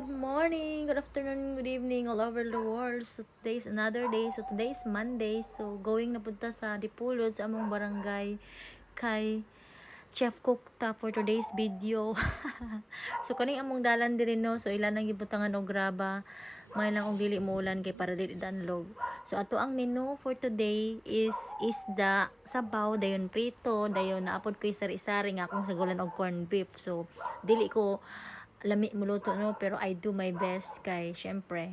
good morning, good afternoon, good evening all over the world. So today's another day. So today's Monday. So going na punta sa Dipulod sa among barangay kay Chef Cook ta for today's video. So kaning among dalan diri no. So ilan nang gibutangan og graba. May lang og dili mo ulan kay para dili danlog. So ato ang menu for today is isda, sabaw, dayon prito, dayon naapod ko sari-sari nga akong sagulan og corned beef. So dili ko lami muluto no, pero I do my best kay syempre.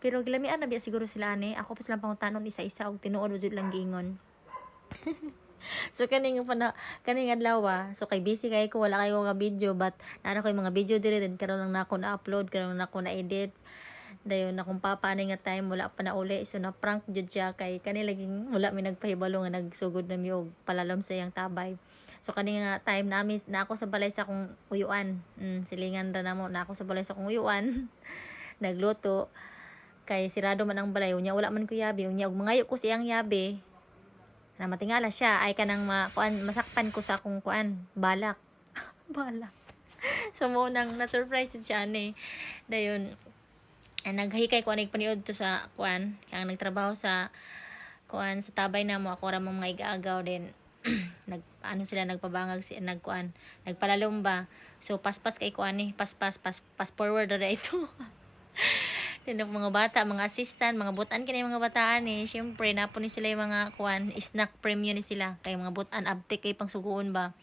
Pero gilamian na biya siguro sila ani. Ako pa silang pangutanon isa-isa og tinuod jud lang giingon. So kaning adlaw, so kay busy kay ko, wala kayo nga video, but nara ko yung mga video dire, then karon lang nako na upload, karon lang nako na edit. Dayon na kung paano nga time wala pa na uli, so na prank jud siya kay kani laging wala mi nagpahibalo nga nagsugod na mi og palalom sa iyang tabay. So kani nga time namin na ako sa balay sa akong uyuan. Silingan ra namo na ako sa balay sa akong uyuan. Nagluto kay sirado man ang balay, unya wala man ko yabi, unya og mangayo ko sa iyang yabi. Na matingala siya ay kanang masakpan ko sa akong balak. Balak. So mo nang na-surprise siya ani. Dayon naghikay ko anig paniod to sa kang nagtrabaho sa sa tabay na mo, ako ra mo mga igaagaw din. Nagpabangag nagpalalom ba. So paspas kay pass forward ra ito. Tinok mga bata, mga assistant, mga butan kini mga bataan syempre napo ni sila yung mga snack premium ni sila kay mga butan abtek kay pangsugoon ba.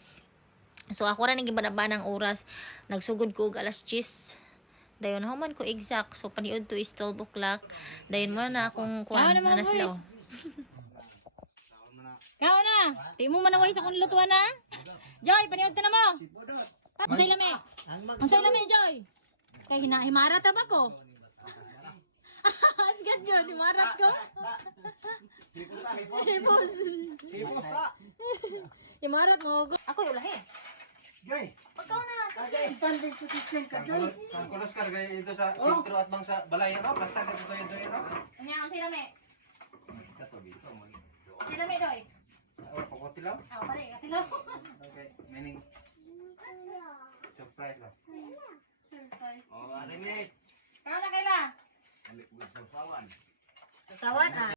So ako ra ning gibanaba ng oras, nagsugod ko og alas 10. Dayon human ko exact, so paniud to is 12 o'clock. Dayon mo na akong ana sila. Kao na. Di mo manaway sa kung lutuan na. Joy, paniud ka na mo. Unsay lami Joy. Kay himarat ra ba ko? Asgat Joy, himarat ko. Hipos. Himarat mo. Ako ulahi. Joy. Pagkaw na. Standing position ka, Joy. Kalkulos ka ito sa sintro at bang sa balay no? Basta na ito yun no? Ano unsay lami? Ito dito mo. Unsay lami Joy? Oh, pakuti lang. Pare, katilo. Okay, meaning surprise ba? Surprise. Oh, ano mate? Kaya na kaila? Sasawan. Sasawan